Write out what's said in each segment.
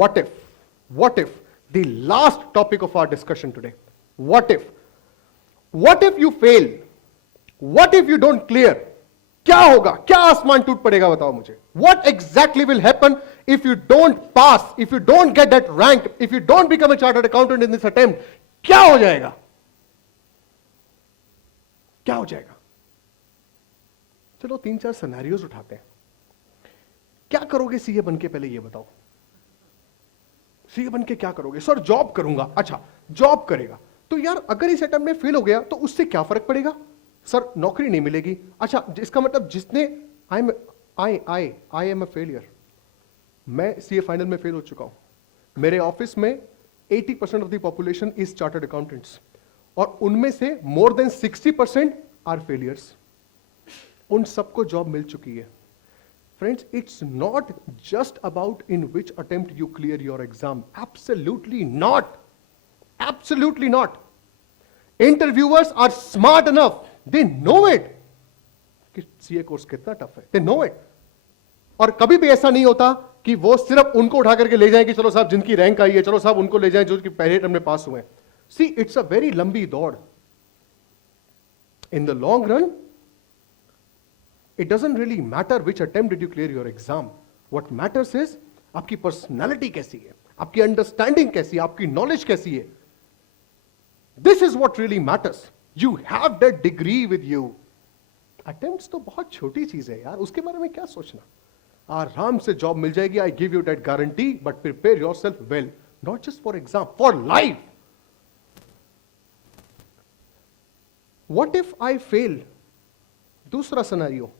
what if, the last topic of our discussion today, what if you fail, what if you don't clear, क्या होगा, क्या आसमान टूट पड़ेगा बताओ मुझे. What exactly will happen if you don't pass, if you don't get that rank, if you don't become a chartered accountant in this attempt? क्या हो जाएगा, क्या हो जाएगा? चलो 3-4 सिनेरियोज उठाते हैं. क्या करोगे सीए बन के, पहले ये बताओ. सीए बन के क्या करोगे? सर जॉब करूंगा. अच्छा जॉब करेगा तो यार अगर इस अटेम्प्ट में फेल हो गया तो उससे क्या फर्क पड़ेगा? सर नौकरी नहीं मिलेगी. अच्छा इसका मतलब जिसने आई एम अ फेलियर, मैं सीए फाइनल में फेल हो चुका हूं. मेरे ऑफिस में 80% of the population is chartered accountants और उनमें से मोर देन 60% आर फेलियर्स. उन सबको जॉब मिल चुकी है. Friends, it's not just about in which attempt you clear your exam. Absolutely not. Absolutely not. Interviewers are smart enough. They know it. कि CA course कितना tough है. They know it. और कभी भी ऐसा नहीं होता कि वो सिर्फ उनको उठा करके ले जाएं कि चलो साहब जिनकी रैंक आई है, चलो साहब उनको ले जाएं जो कि पहले टर्म में पास हुए हैं. See, it's a very लंबी दौड़. In the long run, it doesn't really matter which attempt did you clear your exam. What matters is आपकी पर्सनैलिटी कैसी है, आपकी अंडरस्टैंडिंग कैसी है, आपकी नॉलेज कैसी है. This is what really matters. You have that degree with you. Attempts तो बहुत छोटी चीज है यार, उसके बारे में क्या सोचना. आराम से जॉब मिल जाएगी. I give you that guarantee, but prepare yourself well, not just for exam, for life. What if I fail? दूसरा सिनेरियो,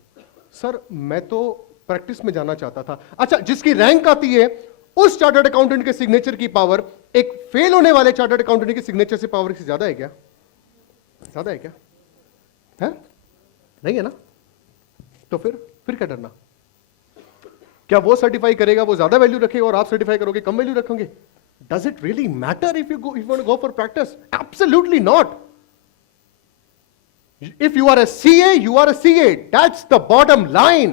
सर मैं तो प्रैक्टिस में जाना चाहता था. अच्छा जिसकी रैंक आती है उस चार्टर्ड अकाउंटेंट के सिग्नेचर की पावर एक फेल होने वाले चार्टर्ड अकाउंटेंट के सिग्नेचर से पावर से ज्यादा है क्या? ज्यादा है क्या? है नहीं है ना? तो फिर क्या डरना? क्या वो सर्टिफाई करेगा वो ज्यादा वैल्यू रखेगा और आप सर्टिफाई करोगे कम वैल्यू रखोगे? Does it really matter if you want to go for practice? Absolutely not. If you are a CA, you are a CA. That's the bottom line.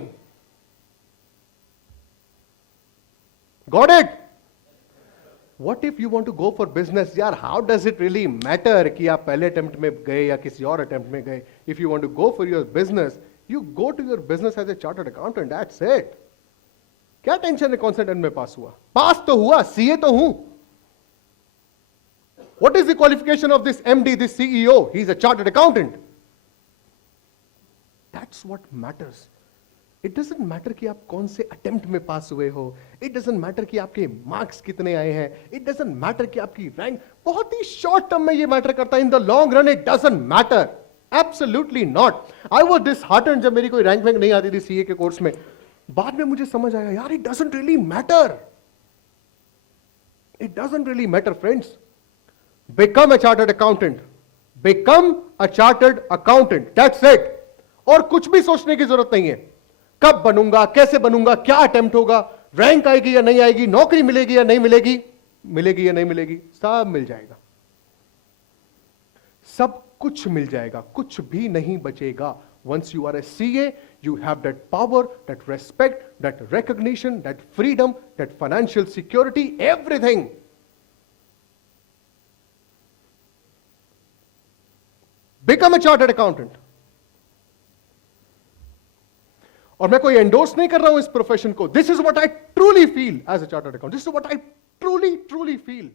Got it? What if you want to go for business? यार, how does it really matter कि आप पहले attempt में गए या किसी और attempt में गए? If you want to go for your business, you go to your business as a chartered accountant. That's it. क्या टेंशन है कौन से अटेम्प्ट में पास हुआ? पास तो हुआ, CA तो हूं. What is the qualification of this MD, this CEO? He's a chartered accountant. That's what matters. It doesn't matter कि आप कौन से अटेम्प्ट में पास हुए हो. It doesn't matter कि आपके मार्क्स कितने आए हैं. It doesn't matter कि आपकी रैंक. बहुत ही शॉर्ट टर्म में ये मैटर करता है. In the long run it doesn't matter. Absolutely not. I was disheartened जब मेरी कोई रैंक वैंक नहीं आती थी सीए के कोर्स में. बाद में मुझे समझ आया यार it doesn't really matter. It doesn't really matter, friends. Become a chartered accountant. Become a chartered accountant. That's it. और कुछ भी सोचने की जरूरत नहीं है. कब बनूंगा, कैसे बनूंगा, क्या अटेम्प्ट होगा, रैंक आएगी या नहीं आएगी, नौकरी मिलेगी या नहीं मिलेगी, मिलेगी या नहीं मिलेगी, सब मिल जाएगा. सब कुछ मिल जाएगा, कुछ भी नहीं बचेगा. Once you are a CA, you have that power, that respect, that recognition, that freedom, that financial security, everything. Become a chartered accountant. और मैं कोई एंडोर्स नहीं कर रहा हूं इस प्रोफेशन को. This is what I truly feel as a chartered accountant. This is what I truly feel.